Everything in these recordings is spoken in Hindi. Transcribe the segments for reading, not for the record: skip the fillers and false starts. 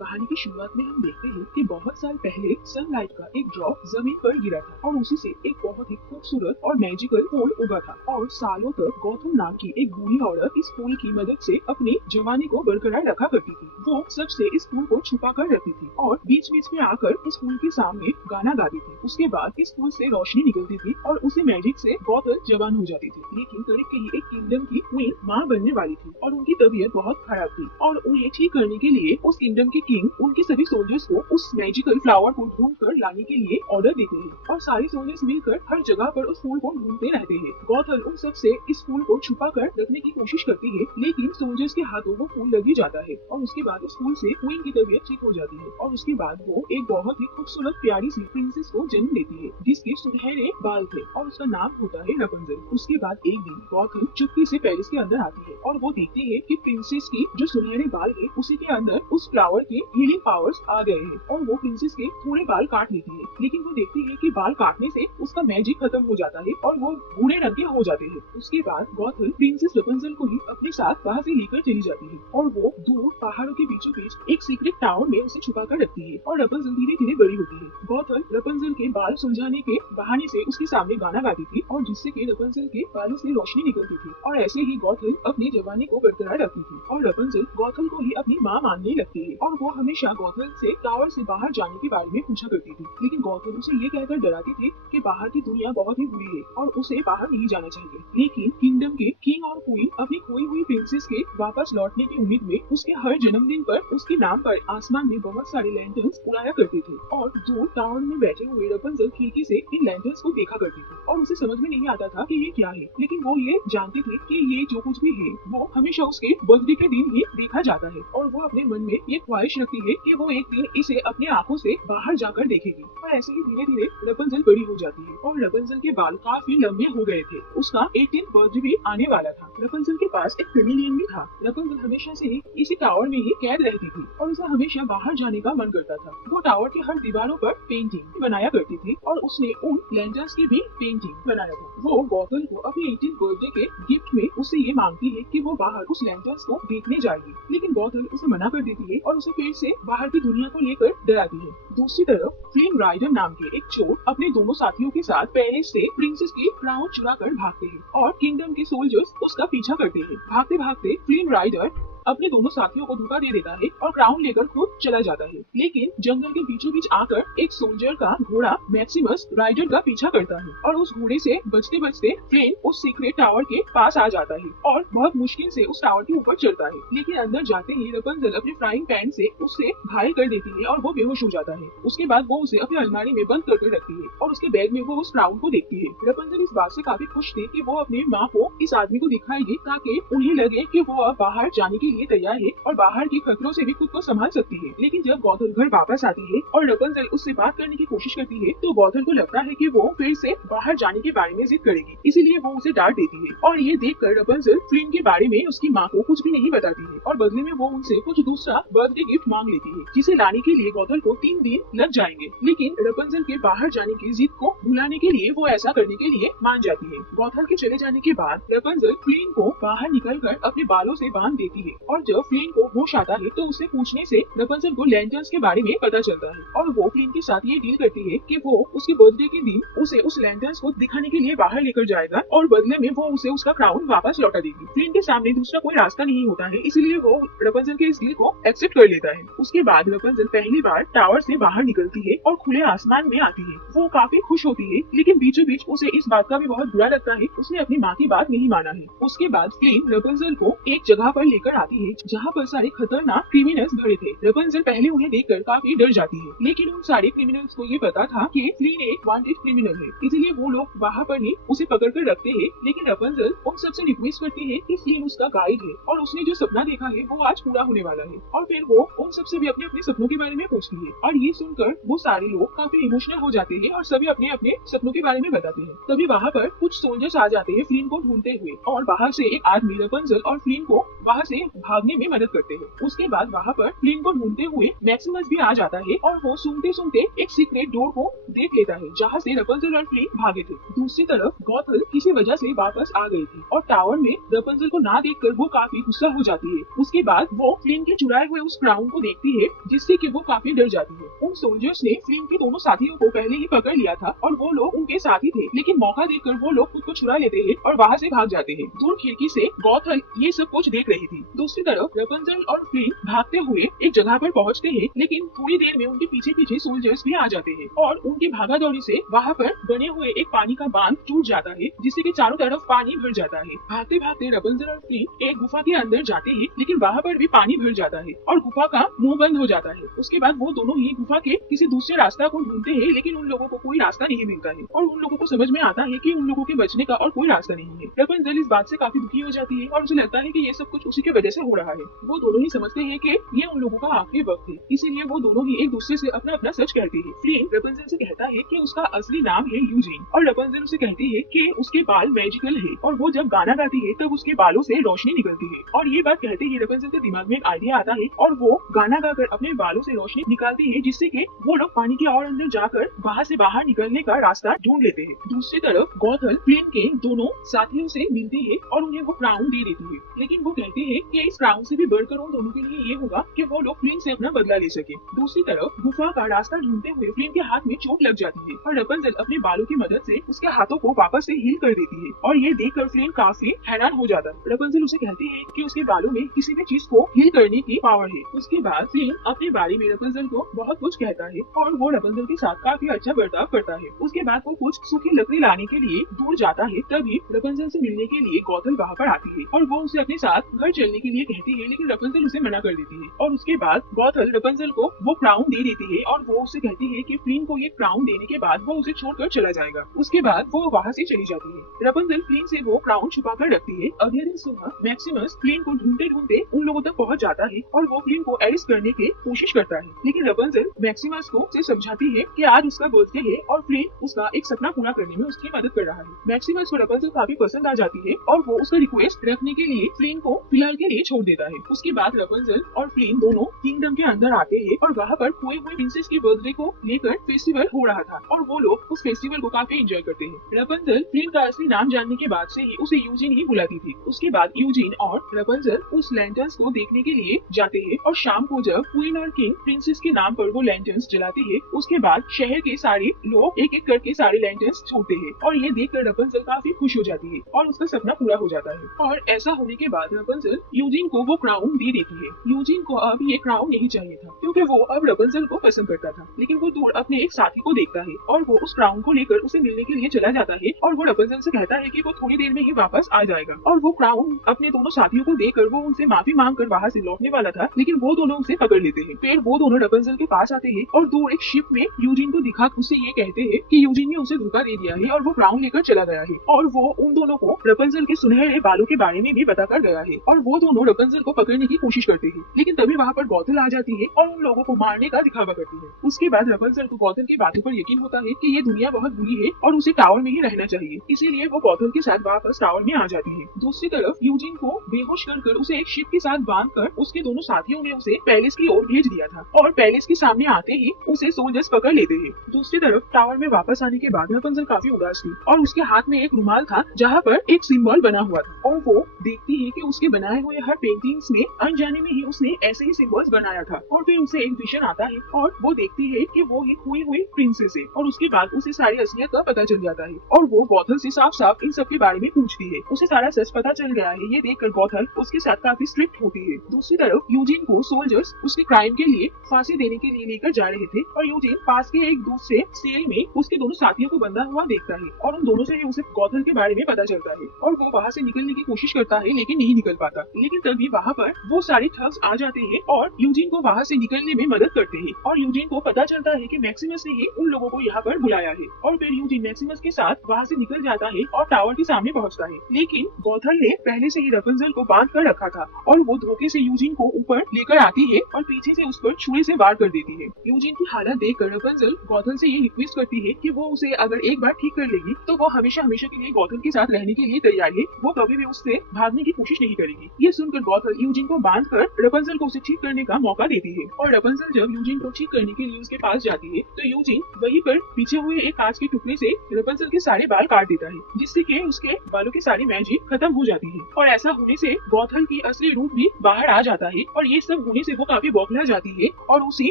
कहानी की शुरुआत में हम देखते हैं कि बहुत साल पहले सनलाइट का एक ड्रॉप जमीन पर गिरा था और उसी से एक बहुत ही खूबसूरत और मैजिकल फूल उगा था। और सालों तक गौतम नाम की एक बूढ़ी औरत इस फूल की मदद से अपनी जवानी को बरकरार रखा करती थी। वो सबसे इस फूल को छुपा कर रखती थी और बीच बीच में आकर इस फूल के सामने गाना गाती थी। उसके बाद इस फूल से रोशनी निकलती थी और उसी मैजिक से गौतम जवान हो जाती थी। लेकिन करीब के ही एक किंगडम की क्वीन माँ बनने वाली थी और उनकी तबीयत बहुत खराब थी और उन्हें ठीक करने के लिए उस किंगडम के किंग उनके सभी सोल्जर्स को उस मैजिकल फ्लावर को ढूंढ कर लाने के लिए ऑर्डर देते हैं और सारे सोल्जर्स मिलकर हर जगह पर उस फूल को ढूंढते रहते हैं। गौतम उन सब से इस फूल को छुपा कर रखने की कोशिश करती है, लेकिन सोल्जर्स के हाथों वो फूल लग ही जाता है और उसके बाद उस फूल से क्वीन की तबीयत ठीक हो जाती है और उसके बाद वो एक बहुत ही खूबसूरत प्यारी सी प्रिंसेस को जन्म देती है जिसके सुनहरे बाल थे और उसका नाम होता है रपुंजल। उसके बाद एक दिन गौतम चुपके से पेरिस के अंदर आती है और वो देखती है कि प्रिंसेस की जो सुनहरे बाल है उसी के अंदर उस फ्लावर के हीलिंग पावर्स आ गए हैं और वो प्रिंसेस के थोड़े बाल काट लेती है। लेकिन वो देखती है कि बाल काटने से उसका मैजिक खत्म हो जाता है और वो भूरे रंग के हो जाते हैं। उसके बाद गौतम प्रिंसेस रपुंजल को ही अपने साथ वहाँ से लेकर चली जाती है और वो दूर पहाड़ों के बीचों बीच एक सीक्रेट टावर में उसे छुपा कर रखती है और रपुंजल धीरे धीरे बड़ी होती है। गौतम रपुंजल के बाल सुलझाने के बहाने से उसके सामने गाना गाती थी और जिससे कि रपुंजल के बालों से रोशनी निकलती थी और ऐसे ही गौतम अपनी जवानी को बरकरार रखती थी और रपुंजल गौतम को ही अपनी माँ मानने लगती है और वो हमेशा गौतम से टावर से बाहर जाने के बारे में पूछा करती थी। लेकिन गौतम उसे ये कहकर डराती थी कि बाहर की दुनिया बहुत ही बुरी है और उसे बाहर नहीं जाना चाहिए। लेकिन किंगडम के किंग और क्वीन अपनी खोई हुई प्रिंसेस के वापस लौटने की उम्मीद में उसके हर जन्मदिन पर उसके नाम पर आसमान में बहुत सारे लैंटर्न्स उड़ाया करते थे और दूर टावर में बैठे हुए रपुंजल खिड़की से इन लैंटर्न्स को देखा करती थी और उसे समझ में नहीं आता था कि ये क्या है। लेकिन वो ये जानती थी कि ये जो कुछ भी है वो हमेशा उसके बर्थडे के दिन ही देखा जाता है और वो अपने मन में ये ख्वाहिश रखती है कि वो एक दिन इसे अपने आंखों से बाहर जाकर देखेगी। और ऐसे ही धीरे धीरे रपुंजल बड़ी हो जाती है और रपुंजल के बाल काफी लंबे हो गए थे। उसका 18th बर्थडे भी आने वाला था। रपुंजल के पास एक कैमेलियन भी था। रपुंजल हमेशा से ही इसी टावर में ही कैद रहती थी और उसे हमेशा बाहर जाने का मन करता था। वो टावर की हर दीवारों पर पेंटिंग बनाया करती थी और उसने उन लैंटर्न्स की भी पेंटिंग बनाया था। वो गौतम को अपने 18th बर्थडे के गिफ्ट में उससे ये मांगती है कि वो बाहर उस लैंटर्न्स को देखने जाएगी, लेकिन गौतम उसे मना कर देती है और उसे फिर से बाहर की दुनिया को लेकर डराती है। दूसरी तरफ फ्लेम राइडर नाम के एक चोर अपने दोनों साथियों के साथ पेरिस से प्रिंसेस की क्राउन चुरा कर भागते हैं और किंगडम के सोल्जर्स उसका पीछा करते हैं। भागते भागते फ्लेम राइडर अपने दोनों साथियों को धोखा दे देता है और क्राउन लेकर खुद चला जाता है। लेकिन जंगल के बीचों बीच आकर एक सोल्जर का घोड़ा मैक्सिमस राइडर का पीछा करता है और उस घोड़े से बचते बचते फ्लेम उस सीक्रेट टावर के पास आ जाता है और बहुत मुश्किल से उस टावर के ऊपर चढ़ता है। लेकिन अंदर जाते ही रपुंजल अपने फ्राइंग पैन से उससे घायल कर देती है और वो बेहोश हो जाता है। उसके बाद वो उसे अपनी अलमारी में बंद करके रखती है और उसके बैग में वो उस क्राउन को देखती है। रपुंजल इस बात से काफी खुश थी कि वो अपनी माँ को इस आदमी को दिखाएगी ताकि उन्हें लगे कि वो अब बाहर जाने के लिए तैयार है और बाहर के खतरों से भी खुद को संभाल सकती है। लेकिन जब गौतम घर वापस आती है और रपुंजल उससे बात करने की कोशिश करती है तो गौतम को लगता है कि वो फिर से बाहर जाने के बारे में जिद करेगी, इसीलिए वो उसे डांट देती है और ये देखकर रपुंजल फ्लेम के बारे में उसकी माँ को कुछ भी नहीं बताती है और बदले में वो उनसे कुछ दूसरा बर्थडे गिफ्ट मांग लेती है जिसे लाने के लिए गौतम को 3 दिन लग जाएंगे। लेकिन रपुंजल के बाहर जाने की जिद को भुलाने के लिए वो ऐसा करने के लिए मान जाती है। गौतम के चले जाने के बाद रपुंजल फ्लेम को बाहर निकलकर अपने बालों से बांध देती है और जब फ्लेम को होश आता है तो उसे पूछने से रपुंजल को लैंटर्न्स के बारे में पता चलता है और वो फ्लेम के साथ ये डील करती है कि वो उसके बर्थडे के दिन उसे उस लैंटर्न्स को दिखाने के लिए बाहर लेकर जाएगा और बदले में वो उसे उसका क्राउन वापस लौटा देगी। फ्लेम के सामने दूसरा कोई रास्ता नहीं होता है, इसीलिए वो रपुंजल के इस डील को एक्सेप्ट कर लेता है। उसके बाद रपुंजल पहली बार टावर से बाहर निकलती है और खुले आसमान में आती है। वो काफी खुश होती है, लेकिन बीचों बीच उसे इस बात का भी बहुत बुरा लगता है उसने अपनी माँ की बात नहीं माना है। उसके बाद फ्लेम रपुंजल को एक जगह पर लेकर आती है जहाँ पर सारे खतरनाक क्रिमिनल्स भरे थे। रपुंजल पहले उन्हें देखकर काफी डर जाती है, लेकिन उन सारे क्रिमिनल्स को ये पता था कि फ्लेम एक वांटेड क्रिमिनल है, इसलिए वो लोग वहाँ पर ही उसे पकड़ कर रखते हैं। लेकिन रपुंजल उन सबसे रिक्वेस्ट करती है कि फ्लेम उसका गाइड है और उसने जो सपना देखा है वो आज पूरा होने वाला है और फिर वो उन सबसे भी अपने अपने सपनों के बारे में पूछती है और ये सुनकर वो सारे लोग काफी इमोशनल हो जाते हैं और सभी अपने अपने सपनों के बारे में बताते हैं। तभी वहाँ पर कुछ सोल्जर्स आ जाते हैं फ्लेम को ढूंढते हुए और बाहर से एक आदमी रपुंजल और फ्लेम को वहाँ से भागने में मदद करते हैं। उसके बाद वहाँ पर फ्लिन को ढूंढते हुए मैक्सिमस भी आ जाता है और वो सुनते सुनते एक सीक्रेट डोर को देख लेता है जहाँ से रपुंज़ल और फ्लिन भागे थे। दूसरी तरफ गॉथल किसी वजह से वापस आ गई थी और टावर में रपुंज़ल को ना देखकर वो काफी गुस्सा हो जाती है। उसके बाद वो फ्लिन के चुराए हुए उस क्राउन को देखती है जिससे कि वो काफी डर जाती है। उन सोल्जर्स ने फ्लिन के दोनों साथियों को पहले ही पकड़ लिया था और वो लोग उनके साथी थे, लेकिन मौका देखकर वो लोग खुद को छुड़ा लेते हैं और वहाँ से भाग जाते हैं। दूर खिड़की से गॉथल ये सब कुछ देख रही थी। दूसरी तरफ रपुंज़ल और फ्लिन भागते हुए एक जगह पर पहुँचते हैं, लेकिन थोड़ी देर में उनके पीछे पीछे सोल्जर्स भी आ जाते हैं और उनकी भागा दौड़ी से वहाँ पर बने हुए एक पानी का बांध टूट जाता है जिससे कि चारों तरफ पानी भर जाता है। भागते भागते रपुंज़ल और फ्लिन एक गुफा के अंदर जाते हैं, लेकिन वहाँ पर भी पानी भर जाता है और गुफा का मुंह बंद हो जाता है। उसके बाद वो दोनों ही गुफा के किसी दूसरे रास्ता को ढूंढते हैं, लेकिन उन लोगों को कोई रास्ता नहीं मिलता है और उन लोगों को समझ में आता है कि उन लोगों के बचने का और कोई रास्ता नहीं है। रपुंज़ल इस बात से काफी दुखी हो जाती है और उसे लगता है कि ये सब कुछ उसी की वजह से हो रहा है। वो दोनों ही समझते हैं कि ये उन लोगों का आखिरी वक्त है, इसीलिए वो दोनों ही एक दूसरे से अपना अपना सच कहते हैं। फ्लिन रपुंज़ल से कहता है कि उसका असली नाम है यूजीन और रपुंज़ल उसे कहती है कि उसके बाल मैजिकल है और वो जब गाना गाती है तब उसके बालों से रोशनी निकलती है। और ये बात कहते ही रपुंज़ल के दिमाग में एक आइडिया आता है और वो गाना गाकर अपने बालों से रोशनी निकालती है जिससे कि वो लोग पानी के और अंदर जाकर वहाँ से बाहर निकलने का रास्ता ढूंढ लेते हैं। दूसरी तरफ गॉथल फ्लिन के दोनों साथियों से मिलती है और उन्हें वो क्राउन दे देती है, लेकिन वो कहते हैं कि इस क्राउन से भी बढ़कर उन दोनों के लिए ये होगा कि वो लोग फ्लिन से अपना बदला ले सके। दूसरी तरफ गुफा का रास्ता ढूंढते हुए फ्लिन के हाथ में चोट लग जाती है और रपुंज़ल अपने बालों की मदद से उसके हाथों को वापस से हील कर देती है और ये देखकर फ्लिन काफी हैरान हो जाता है। रपुंज़ल उसे कहती है कि उसके बालों में किसी भी चीज को हील करने की पावर है। उसके बाद फ्लिन अपने बारे में रपुंज़ल को बहुत कुछ कहता है और वो रपुंज़ल के साथ काफी अच्छा बर्ताव करता है। उसके बाद वो कुछ सूखी लकड़ी लाने के लिए दूर जाता है, तभी रपुंज़ल से मिलने के लिए गॉथल वहाँ पर आती है और वो उसे अपने साथ घर चलने के लिए कहती है, लेकिन रपुंज़ल उसे मना कर देती है। और उसके बाद गॉथल रपुंज़ल को वो क्राउन दे देती है और वो उसे कहती है कि फ्लिन को ये क्राउन देने के बाद वो उसे छोड़कर चला जाएगा। उसके बाद वो वहाँ से चली जाती है। रपुंज़ल फ्लिन से वो क्राउन छुपा कर रखती है। अगले दिन सुबह मैक्सिमस फ्लिन को ढूंढते ढूंढते उन लोगों तक पहुँच जाता है और वो फ्लिन को अरेस्ट करने की कोशिश करता है, लेकिन रपुंज़ल मैक्सिमस को सिर्फ समझाती है कि आज उसका बर्थडे है और फ्लिन उसका एक सपना पूरा करने में उसकी मदद कर रहा है। मैक्सिमस को रपुंज़ल काफी पसंद आ जाती है और वो उसका रिक्वेस्ट रखने के लिए फ्लिन को फिलहाल के लिए छोड़ देता है। उसके बाद रपुंज़ल और फ्लिन दोनों किंगडम के अंदर आते हैं और वहाँ पर खोए हुए प्रिंसेस के बर्थडे को लेकर फेस्टिवल हो रहा था और वो लोग उस फेस्टिवल को काफी एंजॉय करते हैं। रपुंज़ल फ्लिन का असली नाम जानने के बाद से ही उसे यूजीन ही बुलाती थी। उसके बाद यूजीन और रपुंज़ल उस लैंटर्न्स को देखने के लिए जाते हैं और शाम को जब क्वीन और किंग प्रिंसेस के नाम पर वो लैंटर्न्स जलाते हैं, उसके बाद शहर के सारे लोग एक एक करके सारे लैंटर्न्स छोड़ते हैं और ये देखकर रपुंज़ल काफी खुश हो जाती है और उसका सपना पूरा हो जाता है। और ऐसा होने के बाद रपुंज़ल यूजीन को वो क्राउन दे देती है। यूजीन को अब ये क्राउन नहीं चाहिए था क्योंकि वो अब रपुंज़ल को पसंद करता था, लेकिन वो दूर अपने एक साथी को देखता है और वो उस क्राउन को लेकर उसे मिलने के लिए चला जाता है और वो रपुंज़ल से कहता है कि वो थोड़ी देर में ही वापस आ जाएगा। और वो क्राउन अपने दोनों साथियों को देकर वो उनसे माफी मांगकर वहाँ से लौटने वाला था, लेकिन वो दोनों उसे पकड़ लेते हैं। फिर वो दोनों रपुंज़ल के पास आते हैं और दूर एक शिप में यूजीन को दिखा उसे ये कहते हैं कि यूजीन ने उसे धोखा दे दिया है और वो क्राउन लेकर चला गया है और वो उन दोनों को रपुंज़ल के सुनहरे बालों के बारे में भी बताकर गया है और वो दोनों रपुंज़ल को पकड़ने की कोशिश करते हैं, लेकिन तभी वहाँ पर गॉथल आ जाती है और उन लोगों को मारने का दिखावा करती है। उसके बाद रपुंज़ल को गॉथल की बातों पर यकीन होता है कि ये दुनिया बहुत बुरी है और उसे टावर में ही रहना चाहिए, इसीलिए वो गॉथल के साथ वापस टावर में आ जाती है। दूसरी तरफ यूजीन को बेहोश कर उसे एक शिप के साथ बांधकर उसके दोनों साथियों ने उसे पैलेस की ओर भेज दिया था और पैलेस के सामने आते ही उसे सोल्जर्स पकड़ लेते हैं। दूसरी तरफ टावर में वापस आने के बाद रपुंज़ल काफी उदास थी और उसके हाथ में एक रुमाल था जहाँ पर एक सिंबल बना हुआ था और वो देखती है कि उसके बनाए हुए हर पेंटिंग्स में अनजाने में ही उसने ऐसे ही सिंबल्स बनाया था। और फिर उसे एक विजन आता है और वो देखती है कि वो एक खोई हुई प्रिंसेस है और उसके बाद उसे सारी असलियत का पता चल जाता है और वो गॉथल से साफ साफ इन सब के बारे में पूछती है। उसे सारा सच पता चल गया है। ये देखकर गॉथल उसके साथ काफी स्ट्रिक्ट होती है। दूसरी तरफ यूजीन को सोल्जर्स उसके क्राइम के लिए फांसी देने के लिए लेकर जा रहे थे और यूजीन पास के एक दूसरे सेल में उसके दोनों साथियों को बंधा हुआ देखता है और उन दोनों से ही उसे गॉथल के बारे में पता चलता है और वो वहाँ से निकलने की कोशिश करता है लेकिन नहीं निकल पाता। लेकिन तभी वहाँ पर वो सारे ठग्स आ जाते हैं और यूजीन को वहाँ से निकलने में मदद करते हैं और यूजीन को पता चलता है कि मैक्सिमस ने ही उन लोगों को यहाँ पर बुलाया है और फिर यूजीन मैक्सिमस के साथ वहाँ से निकल जाता है और टावर के सामने पहुँचता है। लेकिन गॉथल ने पहले से ही रपुंज़ल को बांध कर रखा था और वो धोखे से यूजीन को ऊपर लेकर आती है और पीछे से उस पर छुरे से वार कर देती है। यूजीन की हालत देखकर रपुंज़ल गॉथल से ये रिक्वेस्ट करती है कि वो उसे अगर एक बार ठीक कर लेगी तो वो हमेशा हमेशा के लिए गॉथल के साथ रहने के लिए तैयार है। वो कभी भी उससे भागने की कोशिश नहीं करेगी। ये सुन सुनकर गॉथल यूजिन को बांधकर रपुंज़ल को उसे ठीक करने का मौका देती है और रपुंज़ल जब यूजिन को ठीक करने के लिए उसके पास जाती है तो यूजिन वहीं पर पीछे हुए एक कांच के टुकड़े से रपुंज़ल के सारे बाल काट देता है, जिससे कि उसके बालों की सारी मैजिक खत्म हो जाती है। और ऐसा होने से गॉथल की असली रूप भी बाहर आ जाता है और ये सब होने से वो काफी बौखला जाती है और उसी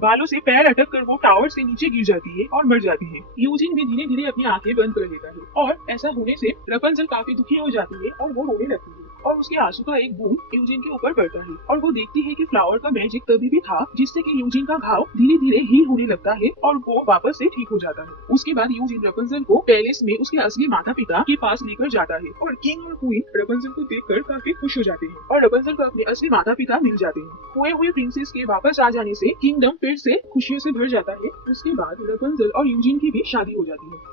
बालों से पैर अटक कर वो टावर से नीचे गिर जाती है और मर जाती है। यूजिन भी धीरे धीरे अपनी आंखें बंद कर लेता है और ऐसा होने से रपुंज़ल काफी दुखी हो जाती है और वो रोने लगती है और उसके आंसू का एक बूंद यूजिन के ऊपर पड़ता है और वो देखती है कि फ्लावर का मैजिक तभी भी था जिससे कि यूजिन का घाव धीरे धीरे हील होने लगता है और वो वापस से ठीक हो जाता है। उसके बाद यूजिन रपुंज़ल को पैलेस में उसके असली माता पिता के पास लेकर जाता है और किंग और क्वीन रपुंज़ल को देखकर काफी खुश हो जाते हैं और रपुंज़ल को अपने असली माता पिता मिल जाते हैं। खोए हुए प्रिंसेस के वापस आ जाने से किंगडम फिर से खुशियों से भर जाता है। उसके बाद रपुंज़ल और यूजिन की भी शादी हो जाती है।